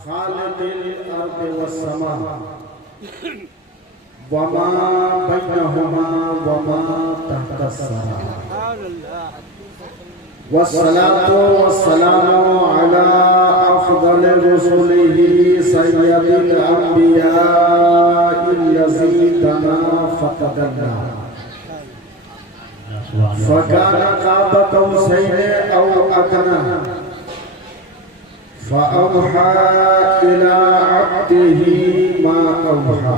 खालिक़िल अर्द वस्समा वमा बैनहुमा वमा तहतस्सरा वस्सलातु वस्सलामु अला अफ़ज़ल रुसुलिही सय्यदिल अंबियाइल लज़ी दना फ़क़दना फ़कान क़ाब क़ौसैन औ अदना फ़अवहा इला अब्दिही मा अवहा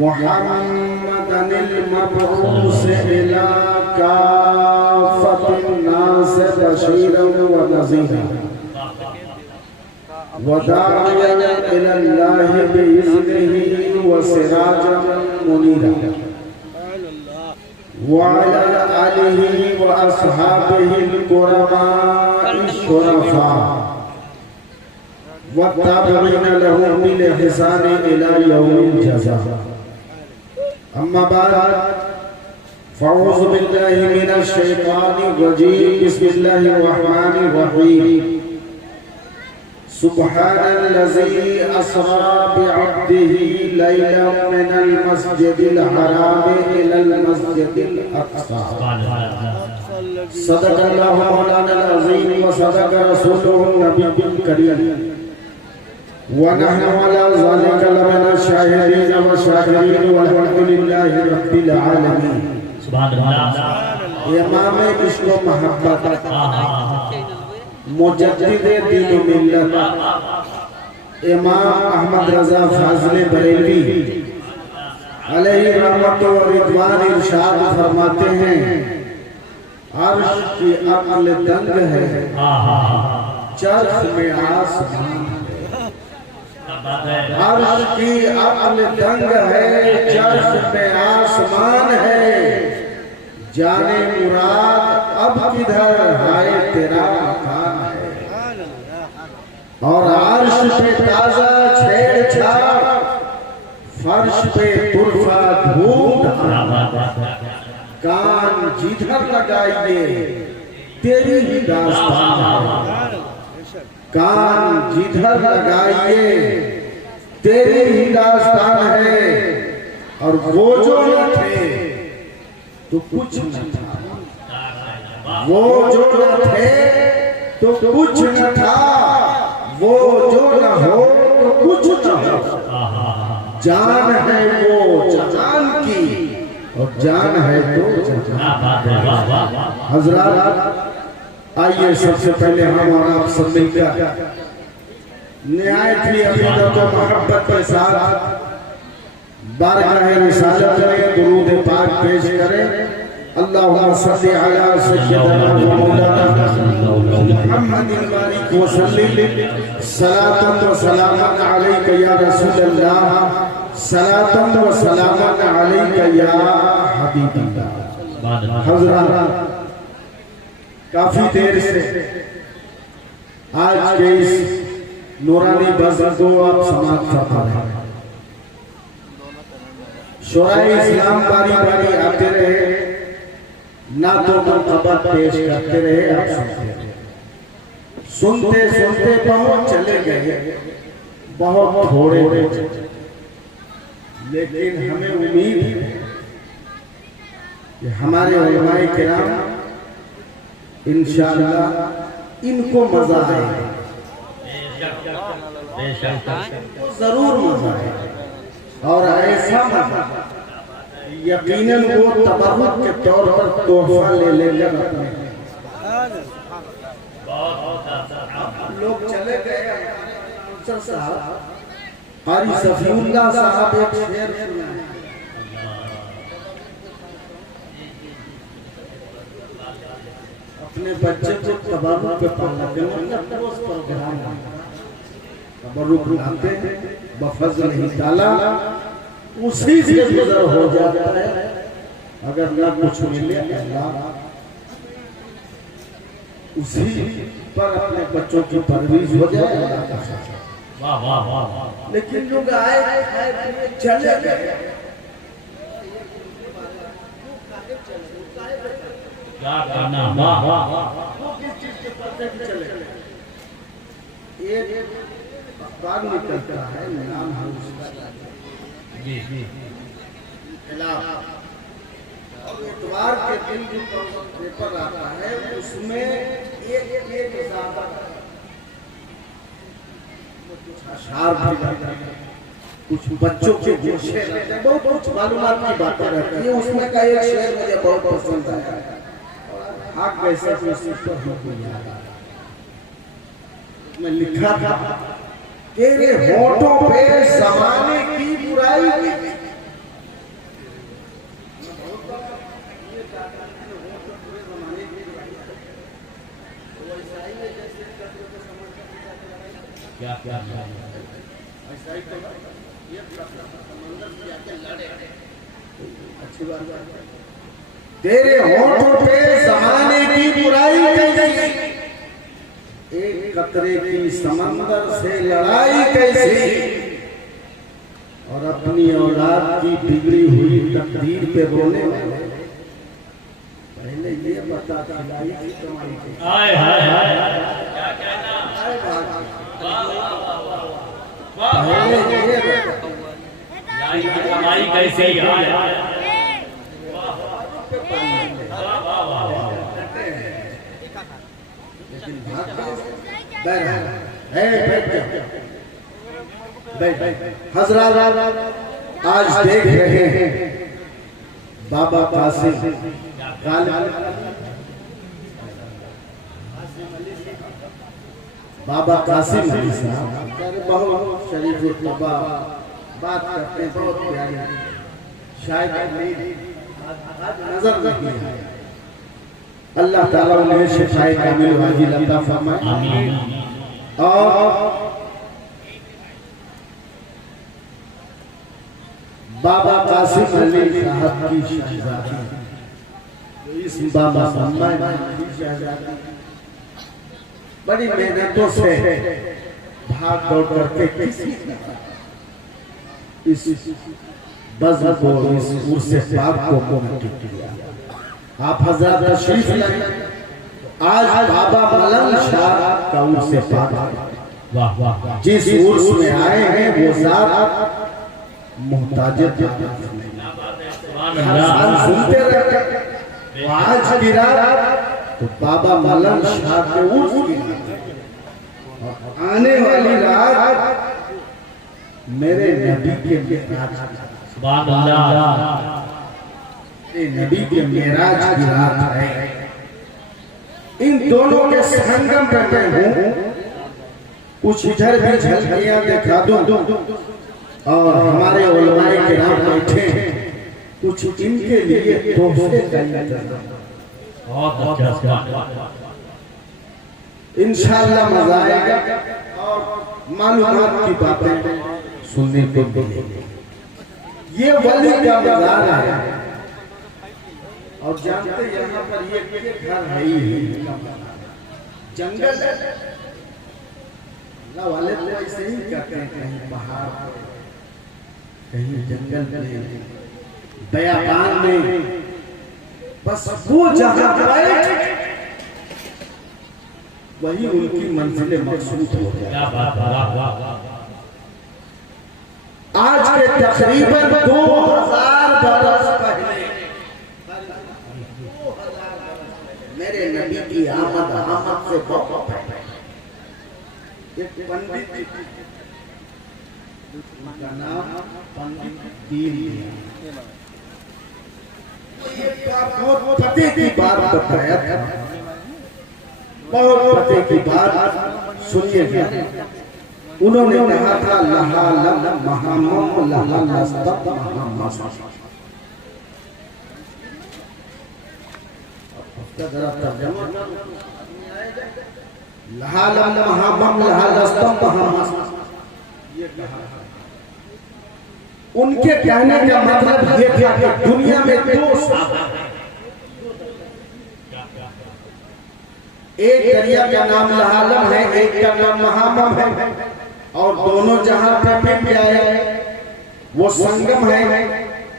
मुहम्मदनिल मबऊस इला काफ़तिन नास बशीरन व नज़ीरा व दाइयन इलल्लाहि बिइज़्निही व सिराजन मुनीरा व अला आलिहि व अस्हाबिहिल कुरमाइश शुरफा व ताबिईन लहुम बिल इहसान इला यौमिल जज़ा। अम्मा बाद फ़अऊज़ु बिल्लाहि मिनश शैतानिर रजीम बिस्मिल्लाहिर रहमानिर रहीम सुब्हानल्लज़ी अस्रा बिअब्दिही लैलन मिनल मस्जिदिल हराम इलल मस्जिदिल अक़सा सदक़ल्लाहु मौलाना अज़ीम व सदक़ रसूलुहुन नबियुल करीम व नहनु अला ज़ालिका लमिनश शाहिदीन व शाकिरीन वल्हम्दुलिल्लाहि रब्बिल आलमीन। इमाम इश्क़ व मोहब्बत मुजद्दिद दीन व मिल्लत इमाम अहमद रज़ा फ़ाज़िल बरेलवी अलैहि रहमत व रिज़वान इरशाद फरमाते हैं, अर्श की अक्ल दंग है, चर्ख में आसमान। अर्श की अक्ल दंग है, चर्ख में आसमान है, जाने मुराद अब किधर हाय तेरा मकान है। और अर्श पे ताजा छेड़छाड़, फर्श पे तुरफा धूम, कान जिधर लगाइए तेरी ही दास्तान है। कान जिधर लगाइए तेरी ही दास्तान है। और वो जो न थे तो कुछ न था, वो जो न थे तो कुछ न था, वो जो न हो तो कुछ न हो। जान है वो जान की और जान है तो हजरात, आइए सबसे पहले हम और आप सब मिलकर निहायत ही अक़ीदत व मोहब्बत के साथ बारगाह रिसालत में दुरूद पाक पेश करें। अल्लाहुम्मा सल्लि अला सय्यिदना व मौलाना मुहम्मदिन बारिक व सल्लिम सलातन व सलामन अलैका या रसूलल्लाह, सलातन व सलामन अलैका या हबीबल्लाह। हज़रात, काफी देर से आज के इस नूरानी बज़्म को आप समाप्त फरमा रहे हैं। शुराए इस्लाम बारी बारी आते रहे, ना तो मरतबा पेश करते रहे, आप सुनते सुनते बहुत चले गए, बहुत थोड़े बचे। लेकिन हमें उम्मीद है कि हमारे उलमाए किराम इंशाअल्लाह इनको मजा आएगा, जरूर मजा आएगा। और ऐसा मजा यकीनन वो तबर्रुक के तौर पर तोहफा ले लेकर अपने लोग चले गए। कारी सफीउल्लाह साहब एक शेर सुनाए, अपने बच्चे को तबर्रुक पे पालना के मतलब उस प्रोग्राम तबर्रुक लाते हैं, बफज़ल ही ताला उसी से गुजर हो जाता है। अगर ना कुछ मिले अल्लाह उसी पर अपने बच्चों की परवरिश हो जाए, अल्लाह का शुक्र। वाह वाह वाह। लेकिन लोग आए चले गए, क्या करना, वाह वो किस चीज के पर्दे पे चले? एक अखबार निकलता है, नाम है उसका जी जी खिलाफ, और इतवार के दिन जो पेपर आता है उसमें एक इजाफा कुछ अशआर भी रहते हैं, कुछ बच्चों के जोशे रहते हैं, बहुत कुछ मालूमात की बातें रहती है। उसमें का एक शेर मुझे बहुत पसंद आया, आग वैसे उसी पर हमको याद आया। उसमें लिखा था, तेरे होठों पे ज़माने की बुराई की। क्या क्या तेरे होठों पे ज़माने की बुराई कैसी, एक कतरे की समंदर से लड़ाई कैसी, और अपनी औलाद की बिगड़ी हुई तकदीर पे रोने वाले। पहले ये बता खिलाई की कमाई कैसी? हाय हाय हाय क्या कहना, पहले ये लाई की कमाई कैसी, हाय हाय हजरात आज देख रहे हैं बाबा कासिम बाबा कासिम अली साहब बहुत शरीफ तबा बात करते हैं, बहुत प्यारी, शायद आज नजर नहीं है। अल्लाह ताला उन्हें शिफाए कामिल हाजिर अता फरमाए। आमीन। और बाबा कासिम अली साहब की शहजादी इस बाबा सम्मान की शहजादी बड़ी मेहनतों से भाग दौड़ करके इस बज़्म को, इस उर्स पाक को मुनक़िद किया। आप हज़रत तशरीफ लाए, आज बाबा मलंग शाह का उर्स पाक है। वाह वाह वाह जिस उर्स में आए हैं वो ज़ात मुहताज सुनते रहते, आज की रात तो बाबा मलंग शाह के उर्स की, आने वाली रात मेरे नबी के मेराज, सुभान अल्लाह, मेरे नबी के मेराज की रात है। इन दोनों के संगम पे मैं हूँ। कुछ इधर भी झलकियां दिखा दूं और हमारे उलमाए किराम बैठे हैं, कुछ इनके लिए तोहफे का इंतजाम। बहुत अच्छा, सुभान अल्लाह। इंशाअल्लाह मजा आएगा और मालूमात की बातें सुनने को मिलेगी। ये वली का मज़ार है और जानते यहाँ पर ये घर है ही जंगल है। अल्लाह वाले तो ऐसे ही कहते हैं, कहीं पहाड़ पर, कहीं जंगल में, बयाबान में, बस वो जहाँ बैठ वही उनकी मंजिल मकसूद हो जाए। क्या बात, वाह वाह वाह। आज के तकरीबन 2000 बरस पहले मेरे नबी की आमद से बहुत पहले एक पंडित का नाम पंडित दीन, बहुत पते की बात बताया था, बहुत पते की बात सुनिएगा। उन्होंने कहा था लहा लम महामम लहा लस्तब महामस, उसका जरा तर्जुमा लहा लम महामम लहा लस्तब महामस, ये कहा। उनके कहने का मतलब ये था कि दुनिया में दो साधन हैं, एक दरिया का नाम लहालम है, एक का नाम महामम है, और दोनों जहां पे मिल जाए वो संगम है,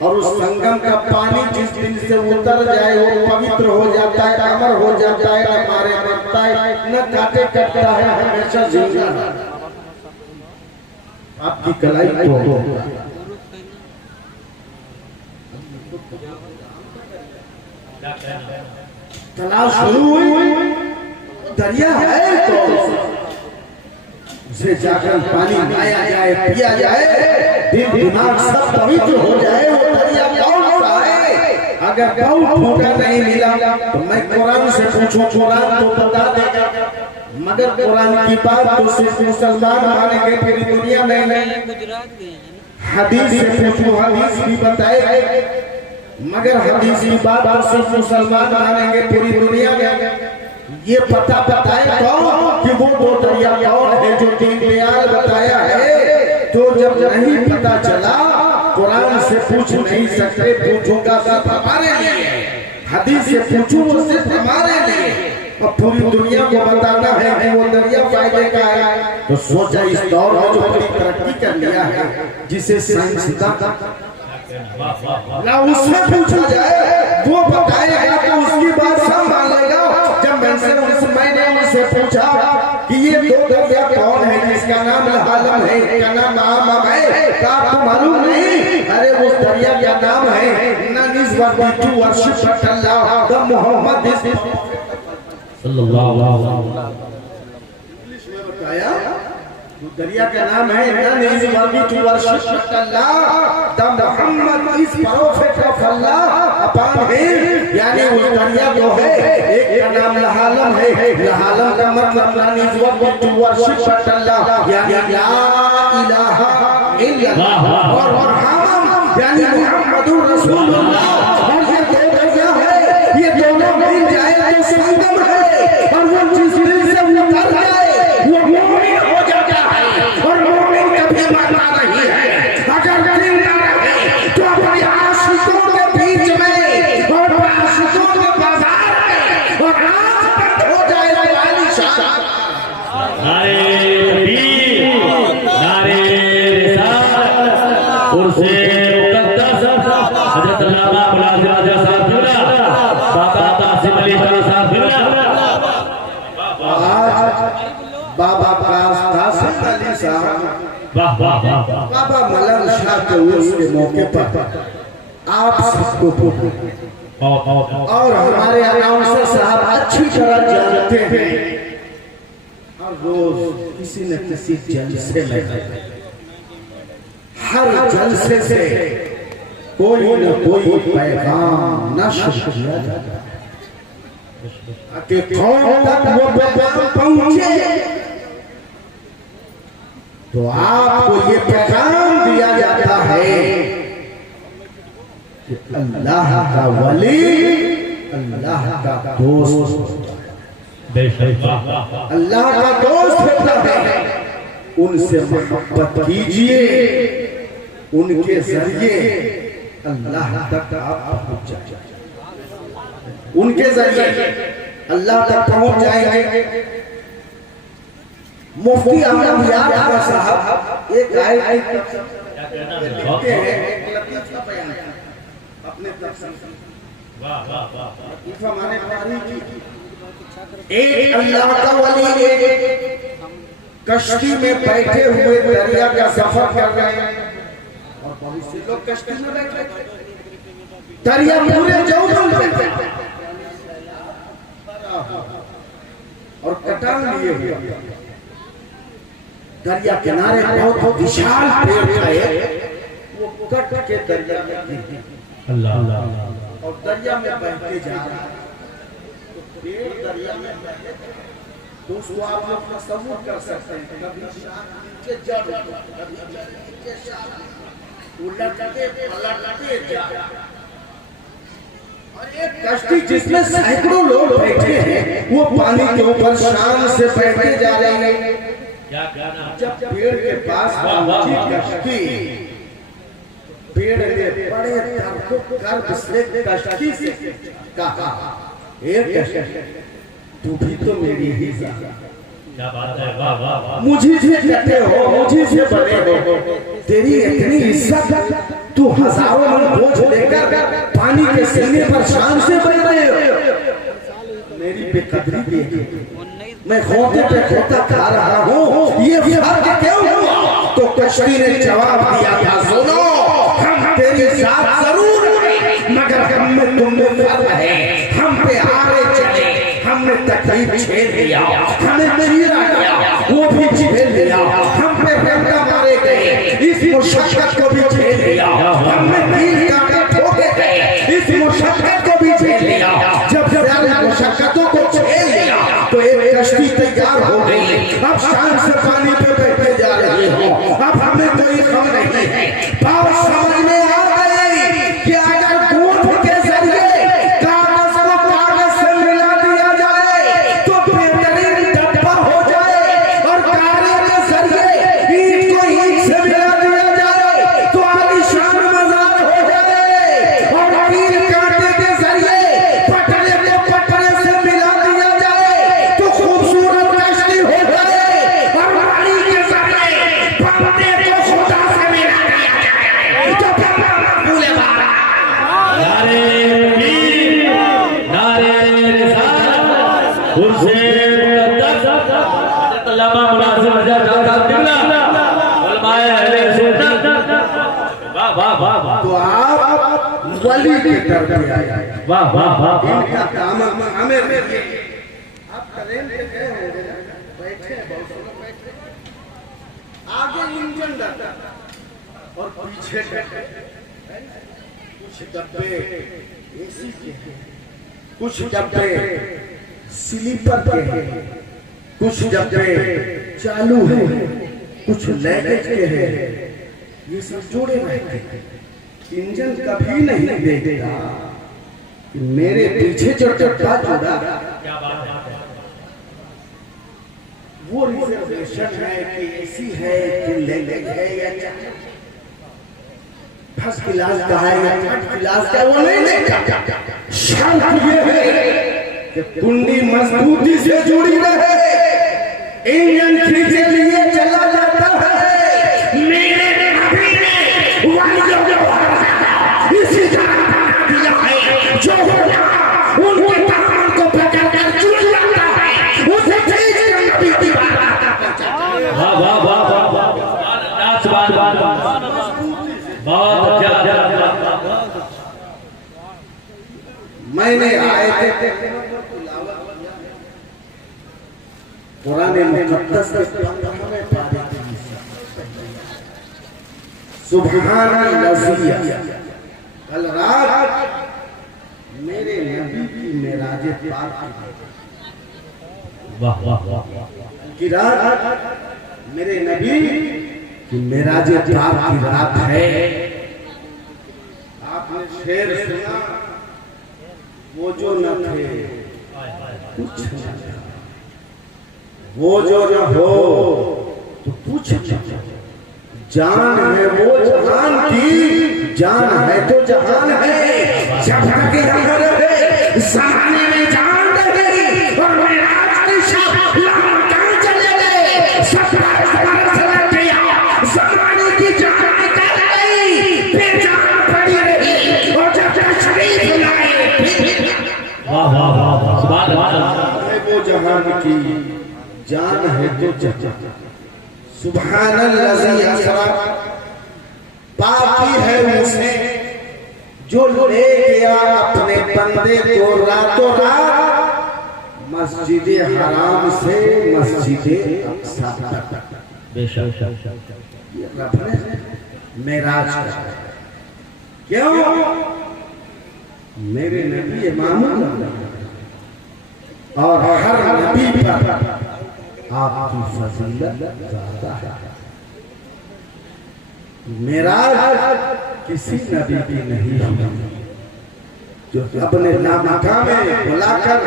और उस संगम का पानी जिस दिन से उतर जाए वो पवित्र हो जाता है, अमर हो जाता है, न मारे मरता है, न काटे कटता है, हमेशा जिंदा। आपकी कलाई को तालाब शुरू हुई, दरिया है तो उसे जाकर पानी लाया जाए, पिया जाए, दिल दिमाग सब पवित्र हो जाए। वो दरिया कौन सा है? अगर बहुत फूटा नहीं मिला तो मैं कुरान से पूछूं, कुरान तो बता देगा, मगर कुरान की बात तो सिर्फ मुसलमान मानेंगे, पूरी दुनिया नहीं। हदीस से पूछूं, हदीस भी बताएगा, मगर हदीस की बात तो सिर्फ मुसलमान मानेंगे, पूरी दुनिया में ये पता बताए कौन कि वो दो दरिया कौन है जो तीन दयाल बताया है। तो जब नहीं पता चला, कुरान से पूछ नहीं सकते, पूछूंगा सिर्फ हमारे लिए, हदीस से पूछूं सिर्फ हमारे लिए, और पूरी दुनिया को बताना है कि वो दरिया फायदे का है। तो सोचा इस दौर में जो बड़ी तरक्की कर लिया है, जिसे साइंसदान ना उससे पूछा जाए, वो बताएगा तो उसकी बात सब मान लेगा। जब मैंने उनसे पूछा कि ये दो दरिया कौन है, जिसका नाम आलम है, इसका नाम आमम है, क्या आपको मालूम नहीं? अरे उस दरिया का नाम है मोहम्मद सल्लल्लाहु अलैहि वसल्लम। बताया दरिया का नाम है Muhammad is prophet of Allah upon him, यानी वो दरिया जो है एक का नाम लहालम है, लहालम का मतलब टू वर्शिप अल्लाह, यानी ला इलाहा इल्लल्लाह, और हाम यानी मुहम्मदुर रसूलुल्लाह। और ये दो दरिया है, ये दोनों मिल जाए तो संगम है, और वो जिस दिल से उतर जाए वो मोमिन हो जाता है, और मोमिन कभी मरना नहीं है। अगर दिल ना रहे तो अपने आशिकों के बीच में और आशिकों के बाजार में और आंख बंद हो जाए तो आलिशान। नारे तकबीर, नारे रिसालत, उर्से मुक़द्दस हज़रत अल्लामा मुलाज़िम राजा साहब जुड़ा, बाबा तासिम अली साहब जुड़ा। बाबा तासिम अली साहब, वाह वाह वाह, बाबा मलंग शाह के उर्स के मौके पर आप सबको और हमारे अनाउंसर साहब अच्छी तरह जानते हैं, और रोज किसी न किसी जलसे में, हर जलसे से कोई न कोई पैगाम नश्र किया जाता है कि कौन तक वो पैगाम पहुंचे। तो आपको ये पैगाम दिया जाता है कि अल्लाह का वली अल्लाह का दोस्त, अल्लाह का दोस्त होता है। उनसे मोहब्बत कीजिए, उनके जरिए अल्लाह तक आप पहुंच जाएंगे, उनके जरिए अल्लाह तक पहुंच जाएंगे। मुफ्ती अहमद यार साहब एक आयत लिखते हैं, एक लतीफा बयान अपने तफसीर, वाह वाह वाह, हमारे पानी की एक अल्लाह का वली एक कश्ती में बैठे हुए दरिया का सफर कर रहे हैं, और बहुत से लोग कश्ती में बैठे, दरिया पूरे जौगल में और कटान लिए हुए, दरिया किनारे बहुत विशाल पेड़ थे, वो कट के दरिया में गिरे, अल्लाह, और दरिया में बहते जा रहा है। तो पेड़ दरिया में बहते, दोस्तों आप लोग तसव्वुर कर सकते हैं, कभी नीचे जड़, कभी नीचे शाख, उलटते पलटते जा, और एक कश्ती जिसमें सैकड़ों लोग बैठे हैं, वो पानी के ऊपर शान से बैठे जा रहे हैं। जब पेड़ के पास पहुंची कश्ती, पेड़ ने बड़े गर्व से कश्ती से कहा, तू भी तो मेरी ही क्या बात है, वाह वाह वाह, मुझे से कटे हो, मुझे से बड़े हो, तेरी इतनी इज्जत, तू हजारों मन बोझ लेकर पानी के सीने पर शान से बैठ रहे हो। मेरी बेकदरी देख, मैं खोते पे खोता खा रहा हूँ, ये फर्क क्यों हुआ? तो कश्ती ने जवाब दिया था, सुनो, हम तेरे साथ जरूर हैं, मगर हम में तुम में फर्क है। हम पे आरे चले, हमने तकलीफ झेल लिया, हमें चीरा गया, वो भी झेल लिया, हम पे डंडा मारे गए, इस मुशक्कत को भी झेल लिया, हमने नील कांटे ठोके गए, इस मुशक्कत को भी झेल लिया। जब सारी मुशक्कतों को झेल लिया तो एक कश्ती तैयार हो गई, अब शान से पानी पे बैठे जा रहे हो, अब हमें कोई गम नहीं है। बात समझ में आ गई कि अगर गोंद के जरिए कागज को कागज से मिला दिया जाए तो बेहतरीन डब्बा हो जाए, और कारे के जरिए ईंट को ईंट से मिला दिया जाए तो आलीशान मजार हो जाए, और नील कांटे के जरिए पटरे को पटरे से मिला दिया जाए तो खूबसूरत कश्ती हो जाए, और वाणी के जरिए बंदे को खुदा से मिला दिया जाए तो बंदा मकबूल बारा। नारे तकबीर, नारे रिसालत, हुसैन मुक़द्दस, हज़रत अल्लामा मुनासिर रज़ा साहब दिल्ला, उलमाए अहले सुन्नत। वाह वाह वाह वाह, तो आप वली के दर पे आए, वाह वाह वाह, इनका काम हमें आप ट्रेन पे गए होंगे ना, बैठे हैं, बहुत लोग बैठे, आगे इंजन डब्बा और पीछे कुछ डब्बे एसी के हैं, कुछ डब्बे स्लीपर के हैं, कुछ डब्बे चालू हैं, कुछ लगेज के हैं, ये सब जोड़े रहते हैं। इंजन कभी नहीं देखता कि मेरे पीछे जो डब्बा जुड़ा वो रिजर्वेशन है कि एसी है कि लगेज है या फर्स्ट क्लास का है या थर्ड क्लास का, वो नहीं देखता। शर्त ये है कि कुंडी मजबूती से जुड़ी रहे, इंजन खींचे लिए चला जाता है। मेरे नबी ने वालियों को इसी तरह बना दिया है, जो होगा उनके दामन को पकड़कर चुन जाता है, उसे खींच कर नबी की बात पहुंचाता है। वाह वाह वाह वाह वाह, नाच बात बहुत अच्छा। मैंने आए थे कुरान मुक़द्दस के सुब्हानल्लाज़ी, कल रात मेरे नबी की मेराज पाक वाह वाह वाह, की रात मेरे नबी कि मेराज पाक की रात है। आपने शेर सुना, वो जो न थे कुछ न था, वो जो न हो तो कुछ न, जान है वो जहान की, जान है तो जहान है, जहां के अंदर है ज़माने में जान रही, और मेराज की शब लामकान चले गए, सब ज़माने की जान निकल गई, बेजान पड़ी रही, और जब तशरीफ लाए वाह वाह वाह वाह, सुभान अल्लाह। वो जहान की जान है तो जहान, सुब्हानल्लाज़ी असरा, पाकी है उसे जो ले गया अपने बंदे को रातों रात मस्जिद हराम से मस्जिद अक्सा तक। बेशक मेराज क्यों? मेरे नबी मामूल और हर नबी पर आपकी फजीलत ज़्यादा है। मेराज किसी नबी की नहीं हुई जो अपने नामका में बुलाकर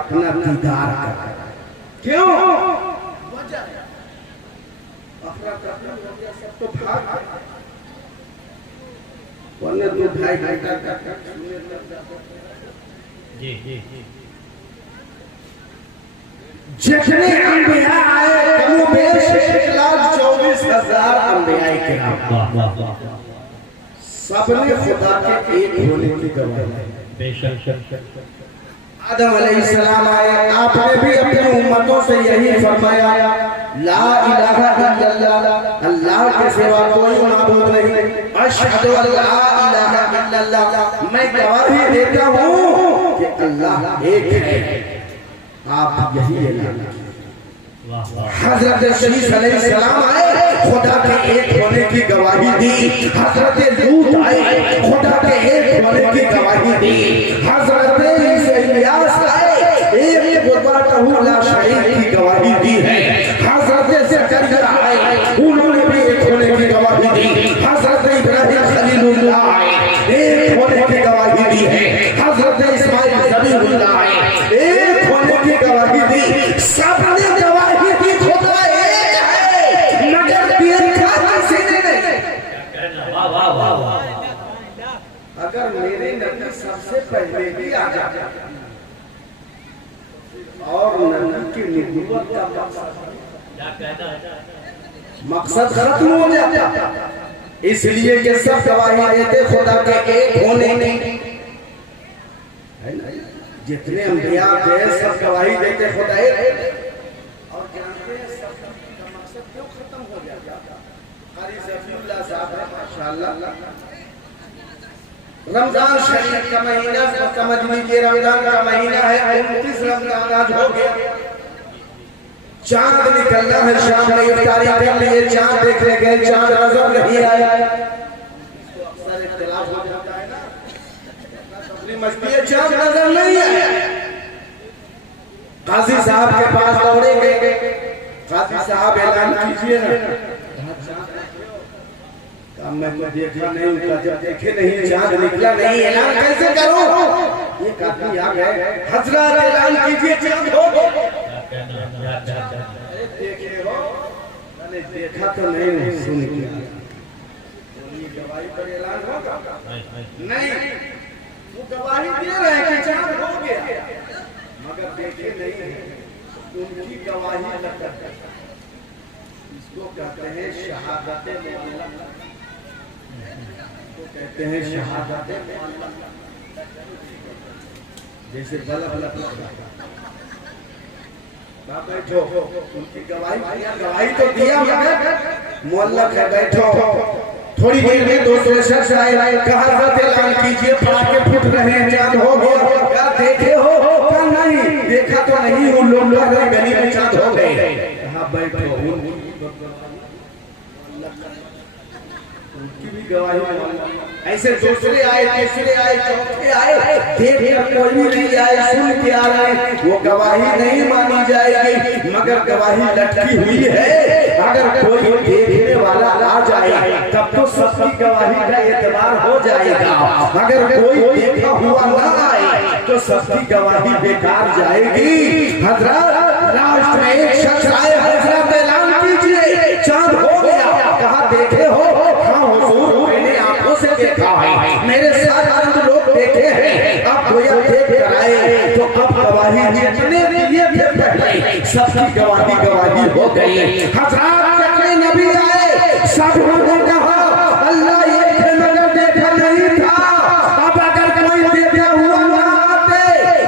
अपना दीदार कर। क्यों? सब तो भाग ढाई घंटा जितने अंबिया आए वो बेश 1,24,000 अंबिया किराम, सबने खुदा के एक होने की गवाही। आदम अलैहिस्सलाम आए, आपने भी अपनी उम्मतों से यही फरमाया, ला इलाहा इल्लल्लाह, अल्लाह के सिवा कोई माबूद नहीं, अशहदु अल्ला इलाहा इल्लल्लाह, मैं गवाही देता हूँ कि अल्लाह एक है। आप यही ऐलान किया। हजरत शीश अलैहिस्सलाम आए, खुदा के एक होने की गवाही दी। हजरत लूत आए, खुदा के एक होने की गवाही दी। हजरत इलियास आए, एक वहदहू ला शरीक की गवाही दी है। हजरत ज़करिया आए, उन्होंने भी एक होने की गवाही दी। हजरत इब्राहिम खलीलुल्लाह आए, एक होने की गवाही दी है। हजरत इस्माइल ज़बीहुल्लाह आए, एक होने की गवाही दी। सबने गवाही दी खुदा एक है, मगर देखा किसी ने नहीं। वाह वाह वाह वाह। अगर मेरे नबी सबसे पहले ही आ जाते और नबी की निबुव्वत का मकसद खत्म हो जाता, इसलिए कि सब गवाही देते खुदा के एक होने में। जितने अंबिया थे सब गवाही देते खुदा एक, और जानते हैं सब का मकसद क्यों खत्म हो जाता। कारी ज़फीउल्लाह साहब माशाअल्लाह, रमजान शरीफ का महीना समझ लीजिए, रमजान का महीना है, 29 रमजान आज हो गया। चांद निकलना है, शाम में इफ्तारी कर लिए, चांद देखने गए, चांद नजर नहीं आया। अक्सर इख्तिलाफ हो जाता है ना, अपनी मस्ती है, चांद नजर नहीं आया। काजी साहब के पास दौड़े गए, काजी साहब ऐलान कीजिए ना। मैं तो देखा नहीं, उनका जब देखे नहीं, चांद निकला नहीं, ऐलान कैसे करूं? ये काफी आ गए, हजरत ऐलान कीजिए चांद हो। देखे हो, मैंने देखा तो नहीं, सुन गवाही पर ऐलान होगा नहीं, वो गवाही दे रहे हैं कि चांद हो गया, मगर देखे नहीं, उनकी गवाही इसको कहते हैं शहादत मुअल्लक़, कहते हैं शहादत। जैसे बैठो, उनकी गवाही तो दिया, मगर मुअल्लक़ है, बैठो। थोड़ी देर में दूसरे शख्स आए, कहा ऐलान कीजिए, पटाखे फूट रहे हैं, चांद हो गया। क्या देखे हो? क्या नहीं देखा तो नहीं, उन लोग गली में चांद हो गए। कहा बैठो, उनकी भी गवाही। ऐसे दूसरे आए, तीसरे आए, चौथे आए, देख कर कोई भी नहीं आए, सुन के आ रहे, वो गवाही नहीं मानी जाएगी, मगर गवाही लटकी हुई है। अगर कोई देखने वाला आ जाए तब तो सबकी गवाही का एतबार हो जाएगा, अगर कोई देखा हुआ ना आए तो सबकी गवाही बेकार जाएगी। हजरत लास्ट में एक शख्स आए, हजरत ऐलान कीजिए चांद हो गया। कहा देखे हो? हाँ हुजूर, मैंने आंखों से देखा है, मेरे साथ चंद लोग देखे हैं। अब गोया देख कर आए तो अब गवाही जितने दिए थे पहले सबकी गवाही हो गई। हजरत अपने नबी आए, सब लोगों ने कहा अल्लाह एक है, मगर देखा नहीं था। अब अगर कोई देखा हुआ ना आते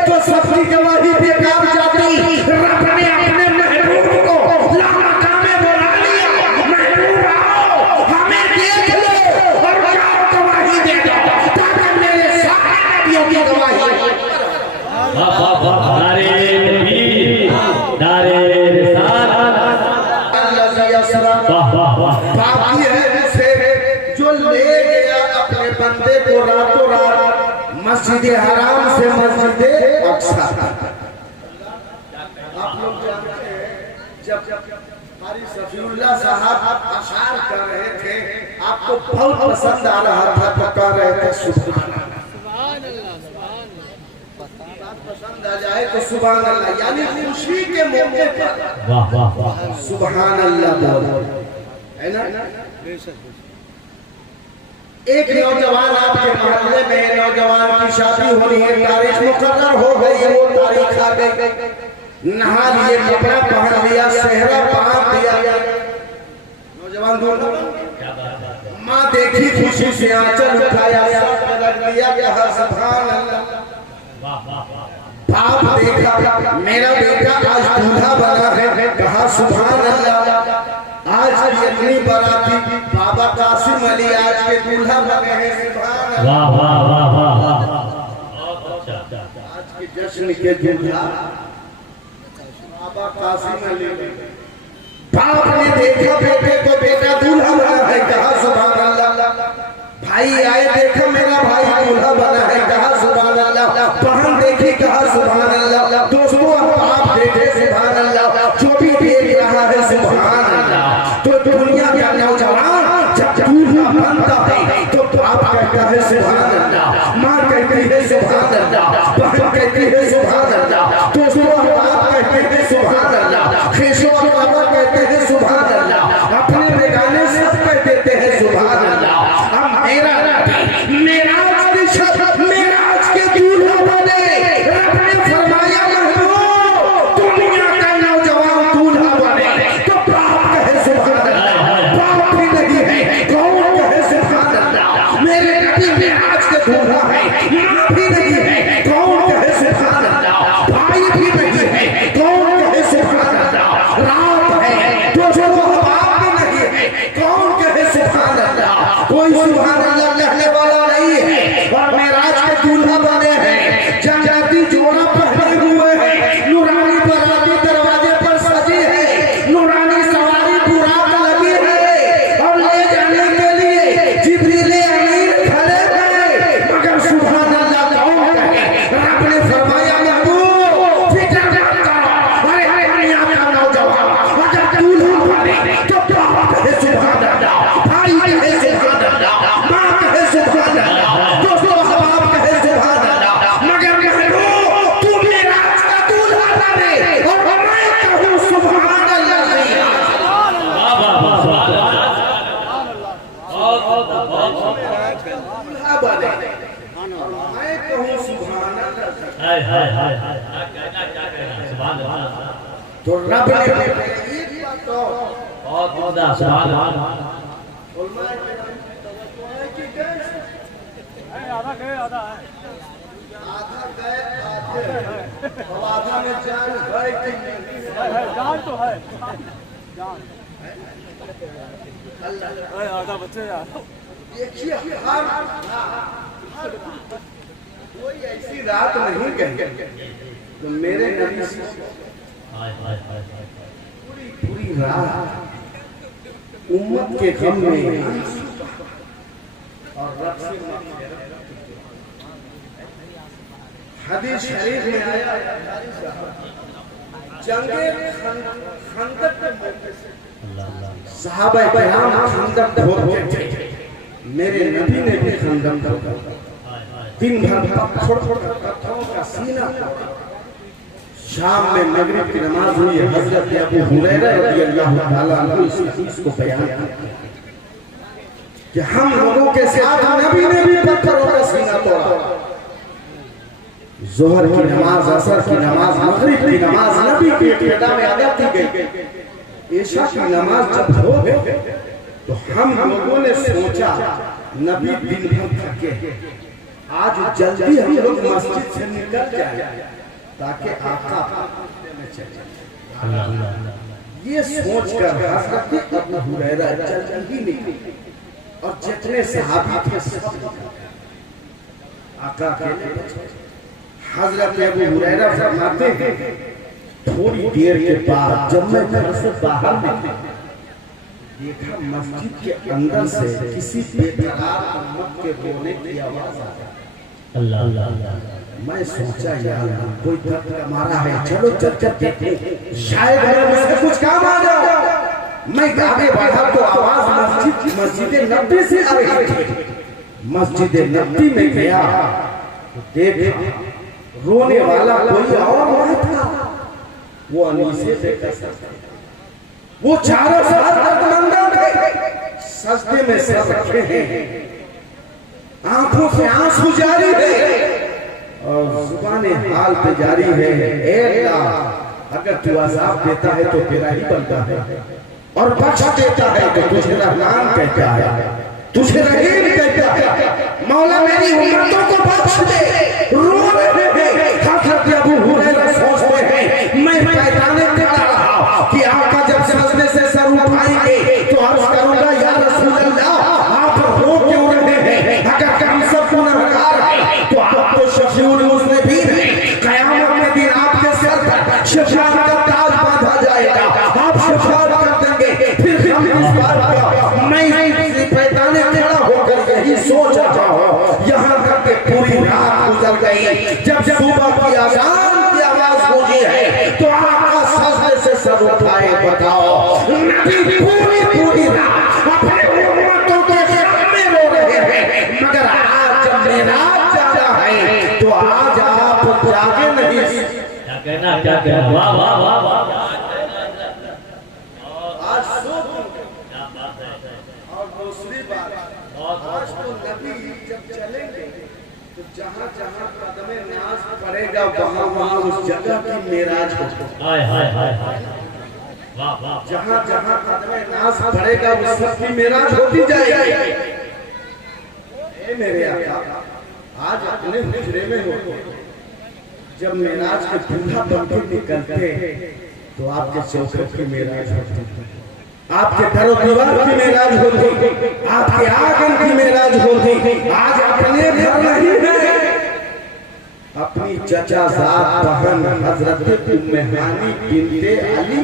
तो सबकी गवाही बेकार जाती। रब ने अपने महबूब को लामका में बुला लिया, महबूब आओ, हमें देख लो और गवाही दे दो, ताकि मेरे सारे नबियों की गवाही। नारे तकबीर, नारे रिसालत, वाह वाह वाह। बाकी है उसे जो ले गया अपने बंदे को रातों रात मस्जिद हराम से मस्जिद अक्सा। आप लोग जानते हैं, जब कारी ज़फीउल्लाह साहब अशार कर रहे थे, आपको बहुत पसंद आ रहा था, तो कह रहे थे सुभान अल्लाह, पसंद आ जाए तो सुभान अल्लाह, यानी खुशी के मौके पर वाह वाह वाह, सुभान अल्लाह बोलो, है ना। एक नौजवान आपके मोहल्ले में, नौजवान की शादी हो रही है, तारीख मुकर्रर हो गई है, वो तारीख आ गई, नहा लिए, कपड़ा पहन लिया, सेहरा बांध दिया, नौजवान दोनों माँ देखी खुशी से आंचल उठाया, सब लग लिया, कहा सुभान अल्लाह। बाप देखा मेरा बेटा आज दूल्हा बना है, कहा सुभान अल्लाह। आज की इतनी बराती बाबा कासिम अली आज के दूल्हा बने हैं, सुभान अल्लाह। वाह वाह वाह वाह, बहुत अच्छा। आज के जश्न के दूल्हा बाबा कासिम अली। बाप ने देखा बेटे को, बेटा दूल्हा बना है, कहा सुभान अल्लाह। भाई आए, देखा मेरा भाई दूल्हा बना है, कहा सुभान अल्लाह। बहन देखी, कहा सुभान अल्लाह। दोस्तों आप देखे, सुभान अल्लाह। जो भी देख रहा है, सुभान अल्लाह। तो दुनिया का नौजवान जब दूल्हा बनता है तो बाप कहता है सुभान अल्लाह, माँ कहती है सुभान अल्लाह, बहन कहती है सुभान अल्लाह, दोस्तों बाप कहते हैं सुभान अल्लाह, खेशों बाबा कहते हैं सुभान अल्लाह, अपने बेगाने सब कह देते हैं सुभान अल्लाह। अब मेरा मेराज के दूल्हा बने, रब ने फरमाया महबूब दुनिया का नौजवान दूल्हा बने तो बाप कहे सुभान अल्लाह। बाप भी नहीं है, कौन कहे सुभान अल्लाह। मेरे नबी मेराज के दूल्हा है, माँ भी नहीं है, कौन कहे सुभान अल्लाह। भाई भी नहीं है, कौन कहे सुभान अल्लाह। रात है तो जो बाप भी नहीं है, कौन कहे सुभान अल्लाह। कोई सुभान अल्लाह कहने वाला नहीं है। और मेराज के दूल्हा बने हैं, जनजाति जोड़ा पहने हुए हैं, नूरानी बराती दरवाजे पर सजी है, नूरानी सवारी बुराक लगी है, और ले जाने के लिए जिब्रील अमीर खड़े हैं, मगर सुभान अल्लाह कौन कहे। रब ने फरमाया महबूब फिक्र मत करो, अरे दुनिया का नौजवान अगर दूल्हा बने तो बाप कहे सुभान अल्लाह, भाई कहे सुभान अल्लाह, माँ कहे सुभान अल्लाह, दोस्तों बाप कहे सुभान अल्लाह, मगर महबूब तू मेराज का दूल्हा बने और मैं कहूँ सुभान अल्लाह। वाह वाह वाह, सुभान अल्लाह, दूल्हा बने और मैं कहूँ सुभान अल्लाह। हाय हाय हाय हाय, क्या कहना, सुभान अल्लाह। तो रब ने एक बात तो बहुत उम्दा, सुभान अल्लाह। उलमा के तवज्जो है कि गए आधा गए आधा है, आधा गए आधे, और आधा में जान गए कि नहीं। जान तो है, जान अल्लाह आधा बच्चे यार। देखिए हर कोई ऐसी रात नहीं गई तो मेरे नबी से हाय हाय हाय, पूरी रात उम्मत के गम में और रब से हदीस शरीफ में आया, जंगे खंदक के मौके से सहाबा किराम खंदक खोदते थे, मेरे नबी ने भी खंदक खोदा, दिन भर पत्थरों का सीना खोदा। शाम में मगरिब की नमाज हुई, हजरत अबू हुरैरा रज़ियल्लाहु ताला अन्हु इस हदीस को बयान करते हैं कि हम लोगों के साथ नबी ने भी पत्थरों का सीना तोड़ा। जोहर की नमाज, असर की नमाज, मगरिब की नमाज नबी की इब्तिदा में अदा की गई। ईशा की नमाज जब हो गई तो हम लोगों ने सोचा नबी दिन भर थके, आज जल्दी हम लोग मस्जिद से निकल जाए ताकि आका में चले। ये सोचकर हजरत अबू हुरैरा चल ही नहीं, और जितने सहाबी थे सब आका के हजरत अबू हुरैरा फरमाते हैं थोड़ी देर के बाद जब मैं घर से बाहर निकला, देखा मस्जिद के अंदर से किसी बेकरार उम्मत के रोने की आवाज आ रही। अल्लाह अल्लाह, मैं सोचा यार कोई दर्द का मारा है, चलो चल चल देखते, शायद मुझसे कुछ काम आ जाओ। मैं आगे बढ़ा तो आवाज मस्जिद नबी से आ रही थी। मस्जिद नबी में गया तो देखा रोने वाला कोई और नहीं था, वो अनीसे बेटा था। वो चारों दर्दमंद थे, सजदे में सर रखे हैं, आंखों से आंसू जारी है और जुबाने हाल पे जारी है। ए अल्लाह, अगर तू अज़ाब देता है तो तेरा ही बनता है, और बख्श देता है तो तुझे रहमान कहता है, तुझे रहीम कहता है। मौला मेरी उम्मतों को बख्श दे। रो रहे हैं हज़रत अबू शफाअत का ताज बांधा जाएगा, आप शफाअत कर देंगे। फिर हम इस बात का मैं पैताने खड़ा होकर यही सोच रहा हूँ, यहाँ तक के पूरी रात गुजर गई। जब सुबह की अजान की आवाज गूंजी है तो आका सजदे से सर उठाए, बताओ नबी पूरी रात अपने उम्मतों के सामने रो रहे हैं, मगर आज जब मेराज जाना है तो आज आप जागे नहीं। क्या कहना, क्या कहना, वाह वाह वाह वाह। आज और दूसरी बात, आज तो नबी जब चलेंगे तो जहाँ जहाँ कदमे न्याज पड़ेगा वहाँ वहाँ उस जगह की मेराज होगी। हाय हाय हाय हाय, वाह वाह। जहाँ जहाँ कदमे न्याज पड़ेगा उस सबकी मेराज होती जाएगी। मेरे आका आज अपने हुजरे में हो, जब मेराज के दूल्हा बनके निकलते तो आपके चौखट की मेराज होती, आपके दरो दीवार की मेराज होती, आपके आंगन की मेराज होती। आज अपने घर नहीं है, अपनी चचाजाद बहन हजरत उम्मे हानी बिनते अली,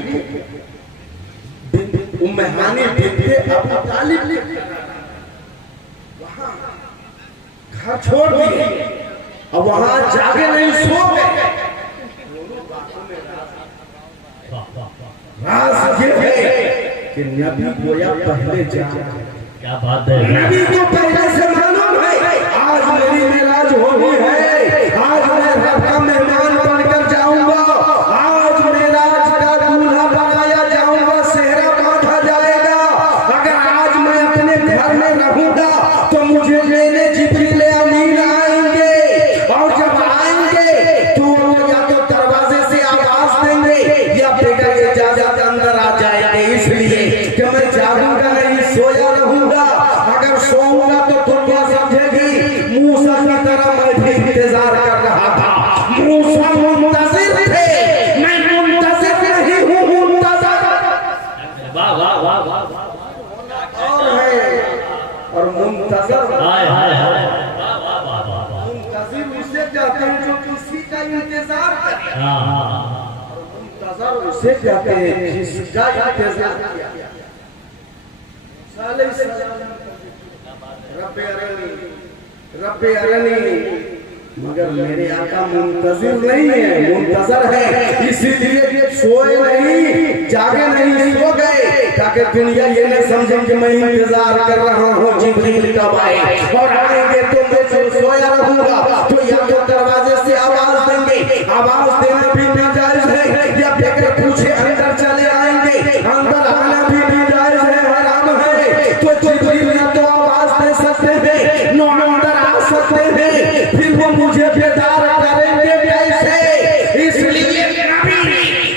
उम्मे हानी बिनते अबू तालिब वहां घर छोड़ दिए और वहां जागे नहीं, सो गए। राज ये है कि नबी गोया पहले जा, क्या बात है, नबी को पहले से मालूम है आज मेरी मेराज होनी है, आज मैं रब का मेहमान बनकर जाऊंगा, आज मेराज का दूल्हा बनाया जाऊंगा, सेहरा बांधा जाएगा। अगर आज मैं अपने घर में रहूंगा तो मुझे लेने जिब्रील अमीन आएंगे, और जब आएंगे तो या तो दरवाजे से आवाज देंगे या बेटा इजाजत अंदर आ जाएंगे, इसलिए कि मैं जागूंगा नहीं, सोया रहूंगा। अगर सोऊंगा तो दुनिया समझेगी मूसा की तरह मैं भी इंतजार कर रहा था। मूसा मुंतजिर थे, मैं मुंतजिर नहीं हूँ, मुंतजर। वाह वाह वाह वाह। और है और मुंतजर, हाय हाय हाय, वाह वाह वाह वाह। मुंतजिर उसे कहते हैं जो किसी का इंतजार करे, हाँ हाँ, मुंतजर उसे कहते हैं जिसका इंतजार किया। रब्बे अरनी, मगर मेरे आका मुंतजिर नहीं है, मुंतजर है, इसीलिए सोए नहीं, जागे नहीं, सो गए ताकि दुनिया ये न समझे कि मैं इंतजार कर रहा हूँ जिब्रील कब आए, और आएंगे तो मैं सोया रहूंगा। तो या तो दरवाजे से आवाज देंगे, आवाज देना भी नाजायज है, या बेकर पूछे अंदर चले आएंगे, अंदर आना भी नाजायज है, हराम है। तो जिब्रील ना तो आवाज दे सकते हैं, न अंदर आ सकते हैं, फिर वो मुझे बेदार करेंगे कैसे? इसलिए नबी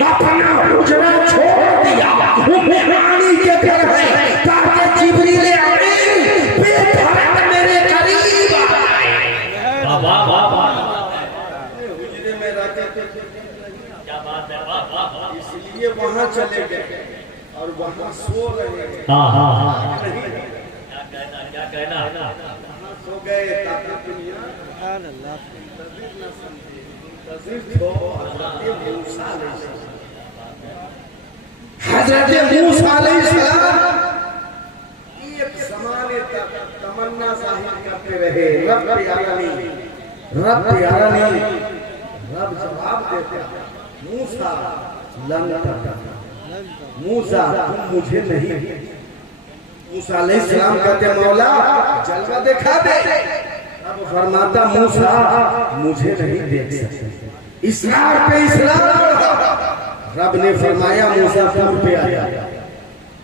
अपना हुजरा छोड़ दिया, वो मेहमानी के घर है, ताकि जिब्रील अमीन बेधड़क मेरे करीब आए। वाह वाह वाह वाह, हुजरे में रहते थे, क्या बात है, वाह वाह वाह। इसलिए वहां चले गए और वहां सो रहे हैं। हाँ हाँ हाँ, नहीं, क्या कहना, सो गए ताकि दुनिया मुंतजिर न समझे। मुंतजिर तो हजरत मूसा अलैहिस्सलाम एक ज़माने तक तमन्ना जाहिर करते रहे, रब अरनी, रब अरनी। रब जवाब देता, मूसा लन तक, मूसा तुम मुझे नहीं। मूसा अलैहिस्सलाम कहते मौला जलवा दिखा दे। अब फरमाता मूसा मुझे नहीं देख सकते, इसरार पे इसरार। रब ने फरमाया मूसा दूर पे आ जा,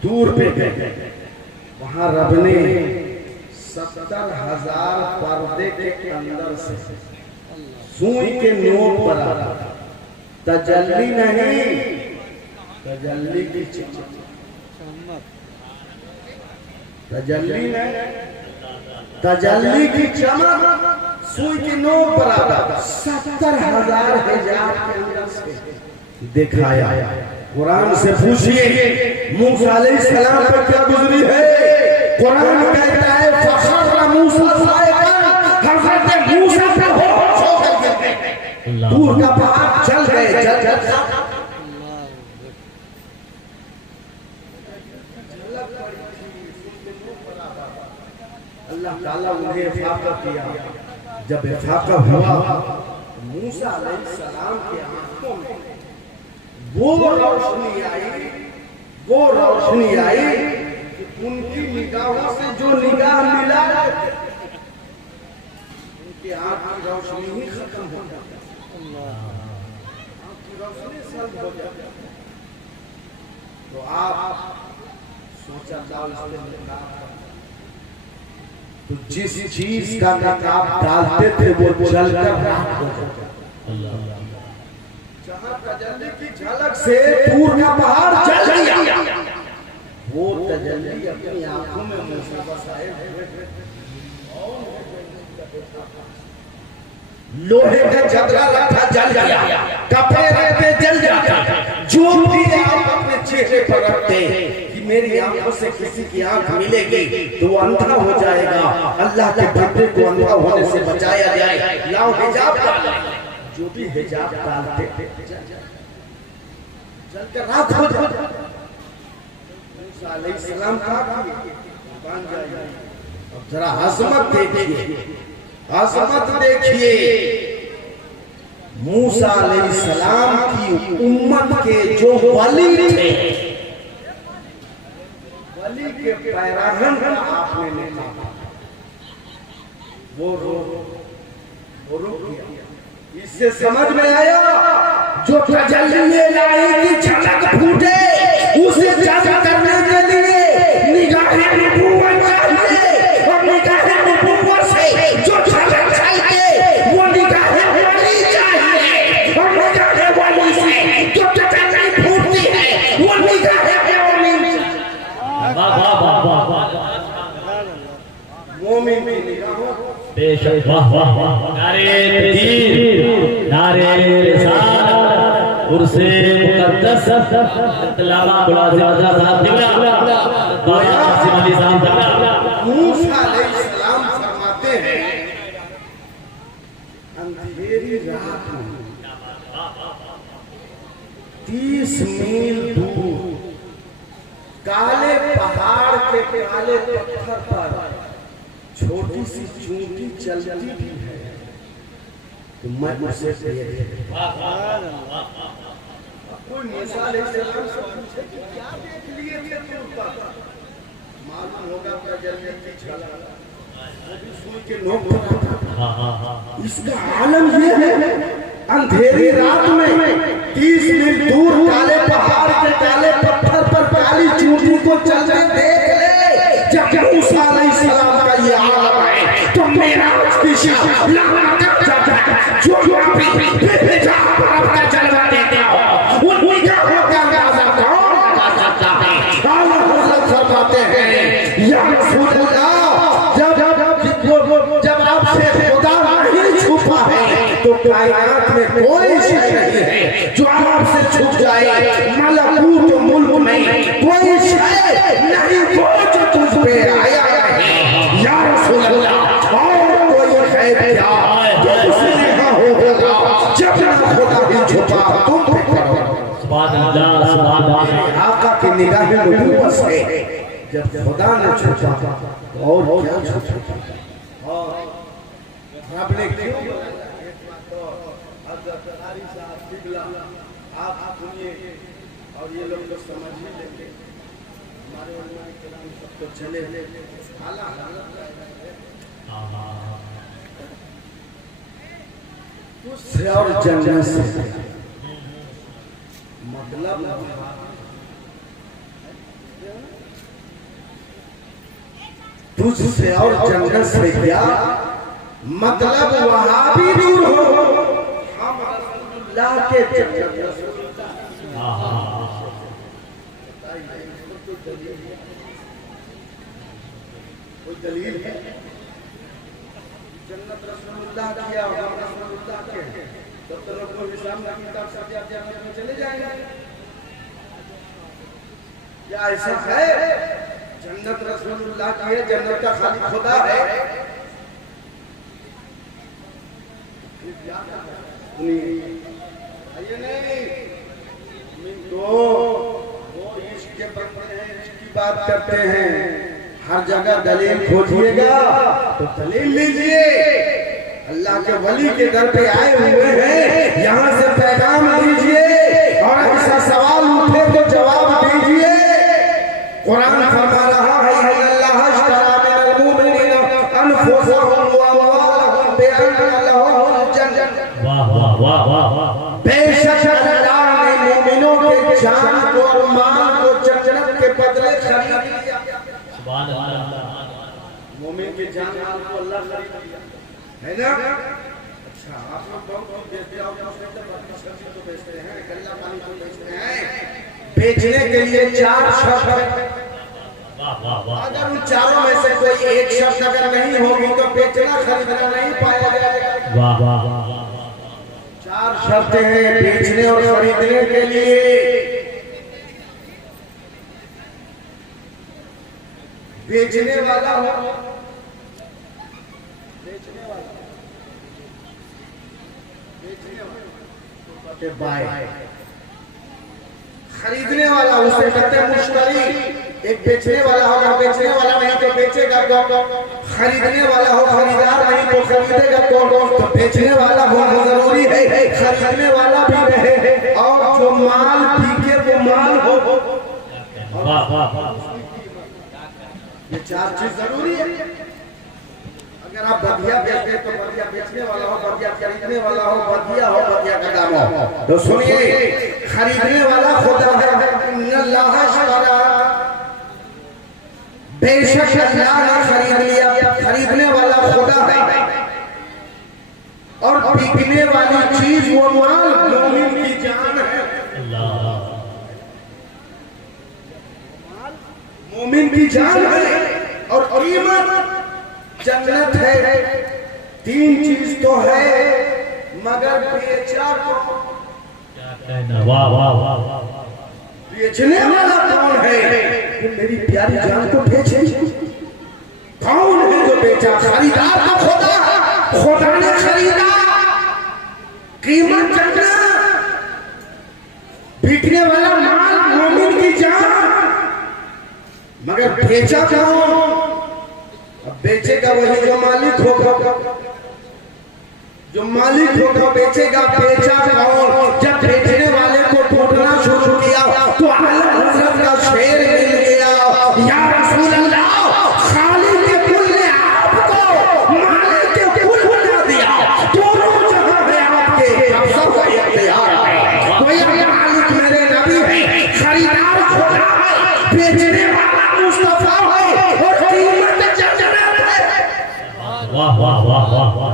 दूर पे गए। वहां रब ने 70,000 पर्दे के अंदर से सुई के नोक पर आया, तजल्ली नहीं, तजल्ली की तजल्ली नहीं, तजल्ली की चमक सुई की नोक पर आया, 70,000 हिजाब के अंदर से दिखाया। कुरान से पूछिए मूसा अलैहिस्सलाम पर क्या गुजरी है। कुरान कहता है फखर मूसा साइकन, हजरत मूसा पे होश होकर गिर गए, दूर का पहाड़ जल गए, जल ताला उन्हें इफाका किया। जब इफाका हुआ मूसा अलैहिस्सलाम के आंखों में वो रोशनी आई कि उनकी निगाहों से जो निगाह मिला उनके आंख की रोशनी ही खत्म हो जाती, आंख की रोशनी सल्ब हो जाती। तो आप सोचा तो जिस चीज का नकाब डालते थे वो जलकर राख हो जाता। जहां तजल्ली की झलक से दूर का पहाड़ जल गया, वो तजल्ली अपनी आंखों में मूसा बसाए लोहे का जबरा रखा जल गया, कपड़े रहते जल जाता। जो भी आप अपने चेहरे पर रखते कि मेरी आंखों से किसी की आंख मिलेगी तो वो अंधा हो जाएगा, अल्लाह के बंदे को अंधा होने से बचाया जाए, लाओ हिजाब डालो। जो भी हिजाब डालते जलकर राख हो जाता। मूसा अलैहिस्सलाम का बन जाएगा। अब जरा अज़मत देखिए, अज़मत देखिए। मूसा अलैहिस्सलाम की उम्मत के जो वली थे, वली के पैराहन आपने देखा, वो रुक गया। इससे समझ में आया जो तजल्ली में लाई की झलक फूटे उसे जज़्ब करने के लिए निगाह नबूवत चाहिए, और निगाह नबूवत से जो झलक चाहिए वो निगाह वली चाहिए, और निगाह वली से जो तजल्ली फूटती है वो निगाह मोमिन। वाह वाह वाह वाह वाह, मोमिन की निगाहों बेशक। वाह वाह वाह, नारे तकबीर, नारे रिसालत, उर्से मुक़द्दस, तलावा बुलाज़िम हज़रत साहब दिवला, बाबा कासिम अली साहब दिवला। मूसा अलैहिस्सलाम फरमाते हैं अंधेरी रात में 30 मील दूर काले पहाड़ के काले पत्थर पर छोटी सी चूंटी चलती भी है तो मैं उसे कोई मूसा अलैहिस्सलाम से पूछे कि क्या देख लिए थे तुम पर, मालूम होगा तजल्ली की झलक, वो भी सुई के नोक पर। इसका आलम ये है अंधेरी रात में 30 मील दूर काले पहाड़ के काले पत्थर पर काली चूंटी को चलते देख ले। जब मूसा अलैहिस्सलाम का ये आलम है तो मेरा दिशा जो आपका जलवा देते हो उन्हीं का अंदाजा कौन लगा सकता है। फरमाते हैं या रसूल अल्लाह, जब आपसे खुदा नहीं छुपा है तो कायनात में कोई शय नहीं है जो आपसे छुप जाए। मलकूत मुल्क में कोई शय नहीं वो जो तुझ पे आया है या रसूल अल्लाह। और कोई खैर क्या जो उसने कहा होगा जब खुदा ही छुपा तुम पे करो। सुभान अल्लाह, सुभान अल्लाह। आका की निगाह नबूवत से जब खुदा ने छुपा और क्या छुपा। और आपने क्यों आप सुनिए और ये लोग तो समझ ही लेंगे। हमारे उलमा किराम सब तो चले उससे और जन्नत से मतलब तुझसे और जन्नत से क्या मतलब, वहां भी दूर हो हम अल्लाह के जन्नत। कोई दलील है जन्नत रसूलुल्लाह किया हम रसूलुल्लाह के तब तो लोग इस्लाम की किताब से जन्नत में चले जाएंगे। क्या ऐसा है? जन्नत रसूलुल्लाह की है, जन्नत का खाली खुदा है। ये नहीं तो वो इश्क के बंदे हैं, इश्क की बात करते हैं। हर जगह दलील खोजिएगा तो दलील लीजिए। अल्लाह के वली के दर पे आए हुए हैं, यहाँ से पैगाम लीजिए और ऐसा सवाल उठे तो जवाब दीजिए। कुरान फरमा रहा है अल्लाह अश्तरा मिनल मुमिनीना अनफुसहुम व अमवालहुम बिअन्न लहुमुल जन्नह। वाह वाह वाह वाह। बेशक अल्लाह ने मुमिनों के जान को और माल को जन्नत के बदले खरीद लिया। सुभान अल्लाह। मोमिन के जान माल को अल्लाह खरीद लिया है ना। अच्छा आप लोग बहुत बेचते हो, सब्जी तो बेचते हैं, गल्ला पानी तो बेचते हैं। बेचने के लिए 4 शर्त है। अगर उन चारों में से कोई एक शर्त अगर नहीं होगी तो बेचना खरीदना नहीं पाया जाएगा। वाह वाह वाह। 4 शर्तें हैं बेचने और खरीदने के लिए। बेचने वाला हो, बाय, खरीदने वाला उसे कहते हैं मुश्तरी। एक बेचने वाला होगा, बेचने वाला नहीं तो बेचेगा कौन? खरीदने वाला हो, खरीदार नहीं तो खरीदेगा कौन? तो बेचने वाला होना जरूरी है, खरीदने वाला भी रहे और जो माल बिके वो माल हो। वाह वाह वाह। ये 4 चीज जरूरी है। अगर आप बधिया बेचते तो बधिया बेचने वाला हो, बधिया खरीदने वाला हो, बधिया हो, बधिया का दाम हो। तो सुनिए, खरीदने वाला खुदा है, अल्लाह अश्तरा, बेशक अल्लाह ने खरीद लिया। खरीदने वाला खुदा है और बिकने वाली चीज वो माल मोमिन की जान है। मोमिन की जान है और कीमत जन्नत है। 3 चीज तो है मगर बेचा तो क्या कहना। वाह वाह वाह। बेचने वाला कौन है? कि मेरी प्यारी जान को बेचे। कौन है जो बेचा? खरीदार तो खुदा है, खुदा ने खरीदा। कीमत जन्नत, बिकने वाला माल मोमिन की जान, मगर बेचा कौन? अब बेचेगा वही जो मालिक होगा। जो मालिक होगा बेचेगा। बेचा कौन? जब बेचने वाले को टूटना शुरू किया तो आला हज़रत का शेर मिल गया, या रसूल अल्लाह, खालिक के कुल ने आपको मालिक के कुल बना दिया। दोनों जहां है आपके, आप सब इख्तियार है। कोई मालिक मेरे नबी है, खरीदार खुदा है, बेचने वाला मुस्तफा है और कीमत जन्नत है। वाह वाह वाह वाह वाह।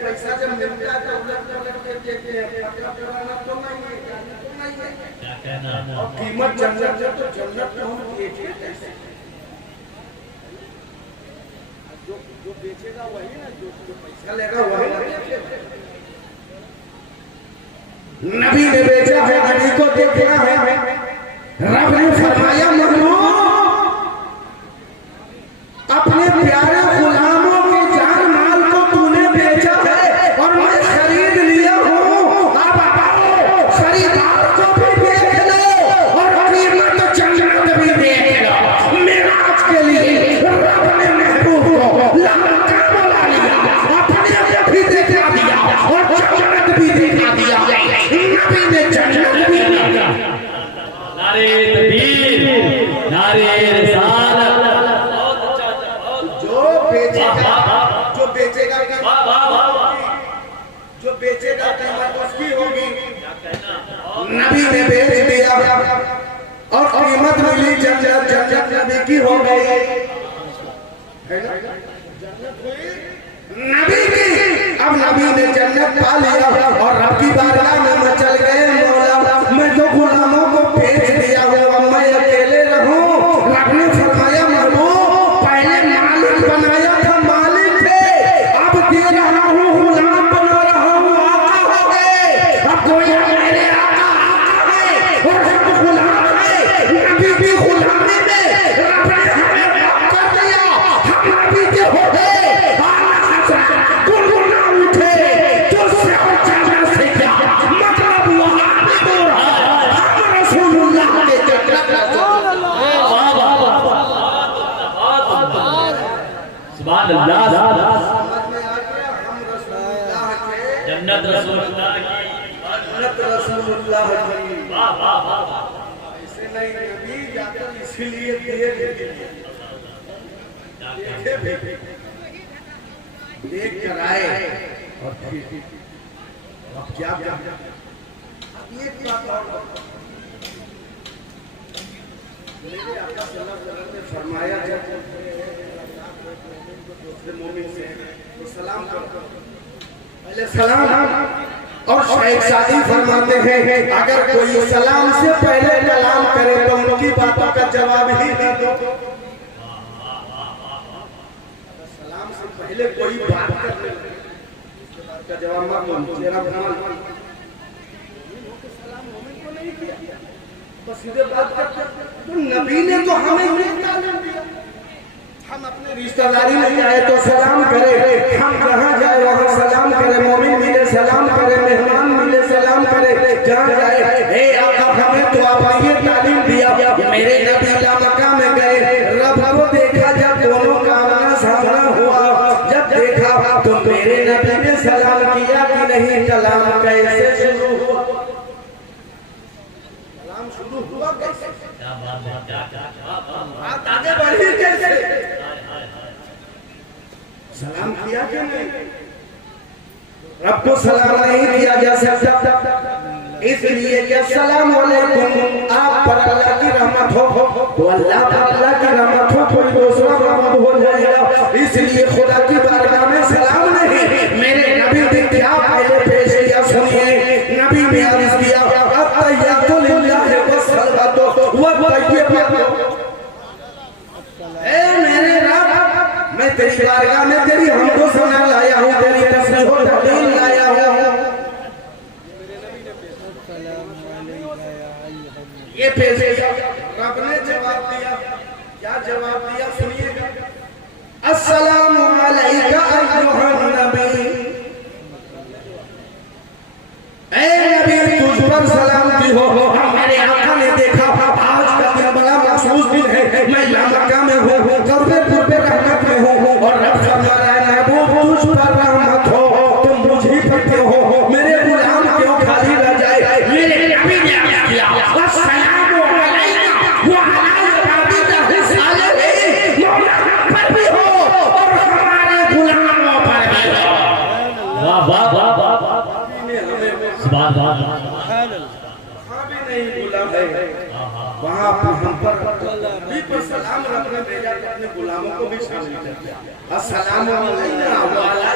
पैसा जब मिलता है तो उलट के देते हैं, अपना पुराना तो नहीं है, जन्नत तो नहीं है। क्या कहना। और कीमत जन्नत है तो जन्नत तो हम बेचे कैसे? जो बेचेगा वही ना, जो पैसा लेगा वही ना। नबी ने बेचा है, नबी को देखना है। रब ने फरमाया मखलूक अपने प्यारे गुलामों के जान माल को तूने बेचा है और मैं खरीद लिया हूँ। अब आओ खरीदार को भी देख लो और कीमत जन्नत भी देख लो। मेराज के लिए रब ने महबूब को लाका बुला लिया, अपने भी दिखा दिया और जन्नत भी दिखा दिया। नबी ने जन्नत भी दिया। नारे तकबीर, नारे रिसालत। जो बेचेगा जो बेचेगा कीमत उसकी होगी। नबी ने बेच दिया और कीमत मिली जन्नत। जन्नत नबी की हो गई है ना, जन्नत हुई नबी की। अब नबी ने जन्नत पा लिया और रब की बारगाह में मचल गए, मौला मैं तो गुलामों को बेच दिया हूँ, मैं अकेले रहूं। रब ने फरमाया महबूब, पहले मालिक बनाया था, मालिक थे, अब दे रहा हूँ गुलाम बना रहा हूँ, आका हो गए। अब कोई मेरे आका है और हम गुलाम है। नबी की गुलामी में रब ने हमें कर दिया, हम नबी के हो गए। गुनगुना उठे तो से और जाना से क्या मतलब हुआ? लास्ट समझ में आ गया? हम रसूलुल्लाह के जन्नत रसूलुल्लाह की जन्नत रसूलुल्लाह की। वाह वाह वाह ऐसे नहीं नबी जाकर इसीलिए दिए देखे भी देख कर आए और फिर अब क्या अब एक बात और मेरे आका सल्लल्लाहु अलैहि वसल्लम ने फरमाया जब दूसरे मोमिन से तो सलाम करो, पहले सलाम। और शेख सादी फरमाते हैं अगर कोई सलाम से पहले कलाम करे तो उनकी बातों का जवाब ही ना दो। सलाम से पहले कोई बात करे उसके बाद का जवाब मत दो। मेरा कमाल सलाम मोमिन को नहीं किया, बस सीधे बात करते। तो नबी ने तो हमें ये तालीम दिया, हम अपने रिश्तेदारी में जाए तो सलाम करें, हम जहाँ जाए वहाँ सलाम करें, मोमिन मिले सलाम करें, मेहमान मिले सलाम करें, जहाँ जाए हे आका हमें तो आप ये तालीम दिया। मेरे नबी मक्का में गए, रब को देखा, जब दोनों का आमना सामना हुआ, जब देखा तो मेरे नबी ने सलाम किया कि नहीं, कलाम कैसे शुरू हुआ, सलाम शुरू हुआ कैसे, बात आगे बढ़ी कैसे, सलाम किया क्या नहीं? रब को सलाम नहीं किया जा सकता, इसलिए कि अस्सलाम वालेकुम आप पर अल्लाह की रहमत हो तो अल्लाह पर अल्लाह की रहमत हो, कोई दूसरा रहमत हो जाएगा। इसलिए खुदा की बारगाह में सलाम नहीं, मेरे नबी ने क्या पहले पेश किया सुनिए। नबी ने अर्ज किया अत्तहियातु लिल्लाहि वस्सलातु वत्तय्यिबातु, ए मेरे रब मैं तेरी बारगाह में तेरी हमको सना लाया हूँ, तेरी तस्बीह और तहलील लाया हूँ। ये पेश किया, रब ने जवाब दिया, क्या जवाब दिया सुनिएगा। अस्सलामु अलैका अय्युहन नबी, ऐ नबी तुझ पर सलाम की हो। हमारे आका ने देखा आज का दिन बड़ा महसूस दिन है, मैं मक्का में हूँ, कौरपुर पे रहमत में हूँ और रब फरमा रहा है महबूब तुझ पर रहमत हो, तुम मुझ ही पर क्यों हो, मेरे गुलाम क्यों खाली रह जाए। मेरे नबी ने किया वस्सलामु अलैका व अला इबादिल्लाहि सालिहीन, मोहम्मद पर भी हो और हमारे गुलामों पर भी हो। वाह वाह वाह वाह सुभान अल्लाह। वहाँ भी नहीं गुलाम है, वहाँ हम पर सलाम रब ने भेजा तो अपने गुलामों को भी शामिल कर दिया। अस्सलामु अलैना व अला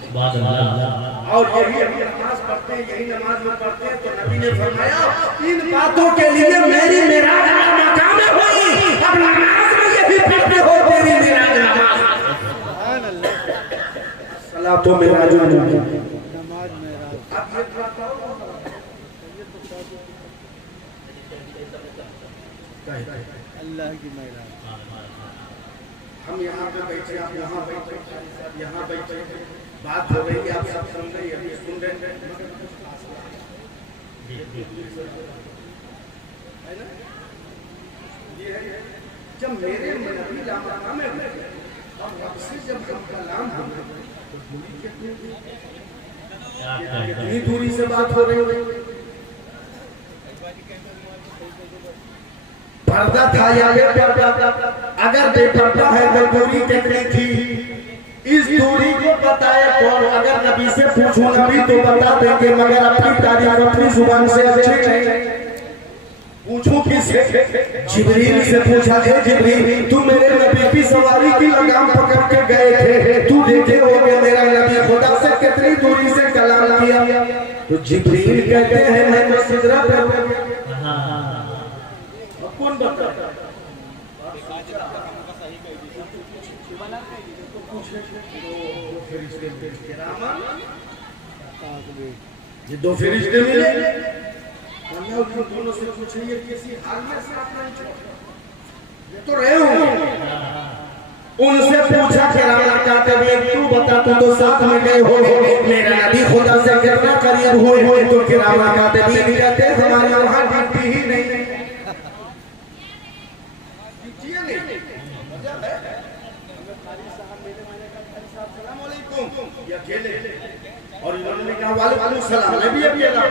सुभान अल्लाह। और यही हम नमाज पढ़ते हैं, यही नमाज में पढ़ते हैं। तो नबी ने फरमाया इन बातों के लिए मेरी मेराज मक्का में हुई, अब नमाज में यही पढ़ते हो तेरी मेराज नमाज। सुभान अल्लाह। सलातो मेराज नमाज मेराज। अब ये बात अल्लाह की मेहरबानी। हम यहाँ पे बैठे, आप यहाँ बैठे, यहाँ बैठे, बात हो रही है, आप सब सुन रहे हैं, अभी सुन रहे हैं, है ना? ये है जब मेरे नबी मक्का में हुए और रब से जब हम कलाम हुए तो दूरी कितनी दूरी से बात हो रही है। पर्दा था या बेपर्दा, अगर बेपर्दा है तो दूरी कितनी थी, इस दूरी को बताए कौन? अगर नबी से पूछूं नबी तो बता देंगे, मगर अपनी तारीफ अपनी जुबान से अच्छी नहीं। पूछूं किससे? जिब्रील से पूछा, है जिब्रील तू मेरे नबी की सवारी की लगाम पकड़ के गए थे, तू देखे होगे मेरा नबी खुदा से कितनी दूरी से कलाम किया। तो जिब्रील कहते हैं मैं तो सिदरा पे कौन बता ये दो फरिश्ते मिले, दोनों से पूछे ये किसी हाल में से आप नहीं छोड़, ये तो रहे होंगे। उनसे पूछा तू बता तू तो साथ में गए हो, मेरा नबी खुदा से कितना करीब हुए तो किरामा कातिबीन कहते हमारे वहाँ ड्यूटी ही नहीं। अस्सलाम वालेकुम, ये अकेले और इन्होंने कहा वालेकुम सलाम, मैं भी अकेला।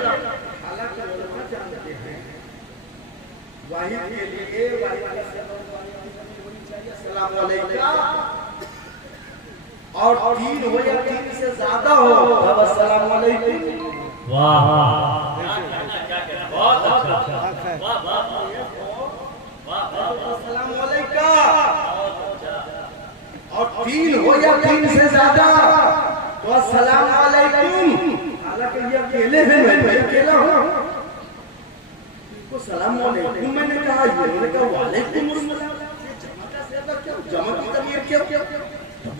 हालांकि उलमा जानते हैं वाहिद के लिए वाहिद का सलाम होनी चाहिए, अस्सलाम वालेकुम, और तीन हो या तीन से ज्यादा हो तब अस्सलाम वालेकुम। वाह वाह अस्सलाम वालेकुम, और तीन हो या तीन से ज्यादा तो अस्सलाम वालेकुम। हालांकि ये अकेले हैं, मैं अकेला हूँ, इनको सलाम वालेकुम मैंने कहा, इन्होंने कहा वालेकुम अस्सलाम। जमा की तमीर क्यों?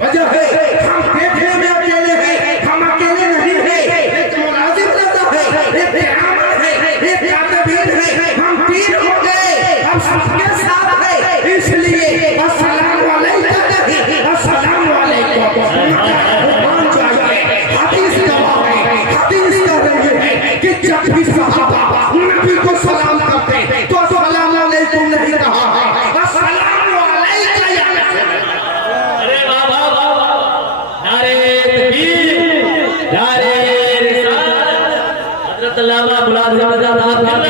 वजह है हम देखने में अकेले हैं, हम अकेले नहीं हैं, एक मुलाजिम रहता है, एक आमल है, एक कातिबीन है, हम तीन हो गए, हम सबके साथ है, इसलिए अस्सलाम वालेकुम नहीं, अस्सलाम वालेकुम मान चाहिए। हदीस गवाह है, हदीस कह रही है कि जब भी सहाबा नबी को सलाम करते तो अस्सलाम वालेकुम नहीं कहा, अस्सलाम वालेकुम या अरे वाह वाह वाह वाह, नारे तकबीर, नारे रिसालत, हजरत अल्लामा मुलाजिम आज़ाद साहब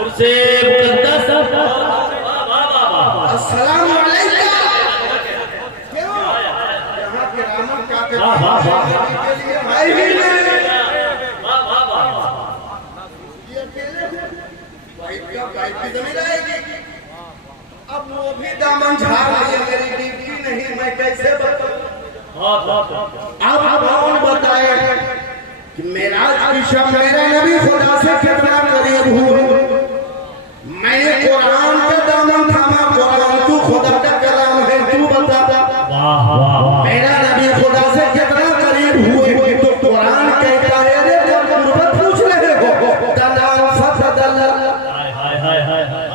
उर्से मुकद्दस, वाह वाह वाह वाह, अस्सलाम वालेकुम। क्यों? यहाँ के रामन का के वाह, वाह, वाह। लिए भाई भी नहीं, वाह वाह वाह, ये अकेले हैं। वाइफ का वाइफ की जमीन आएगी, अब वो भी दामन झाड़ लिए, मेरी ड्यूटी नहीं, मैं कैसे बताऊं? बहुत बहुत अब कौन बताए कि मेराज की शब मेरा नबी खुदा से कितना करीब हुए। मैंने कुरान का दामन थामा, कुरान तू खुदा का कलाम है, तू बता वाह वाह वाह, मेरा नबी खुदा से कितना करीब हुए। तो कुरान कहता है रे जब गुरबत पूछ रहे हो तला फदल हाय हाय हाय हाय,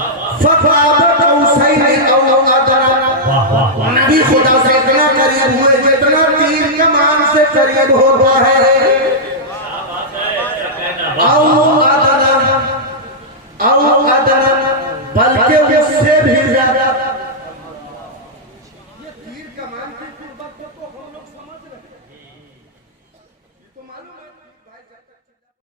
फकाबत हुसैन औ अदरा। वाह वाह वाह, नबी खुदा से इतना करीब हुए जितना तीर कमान से करीब होता है। क्या बात है, क्या कहना, वाह औ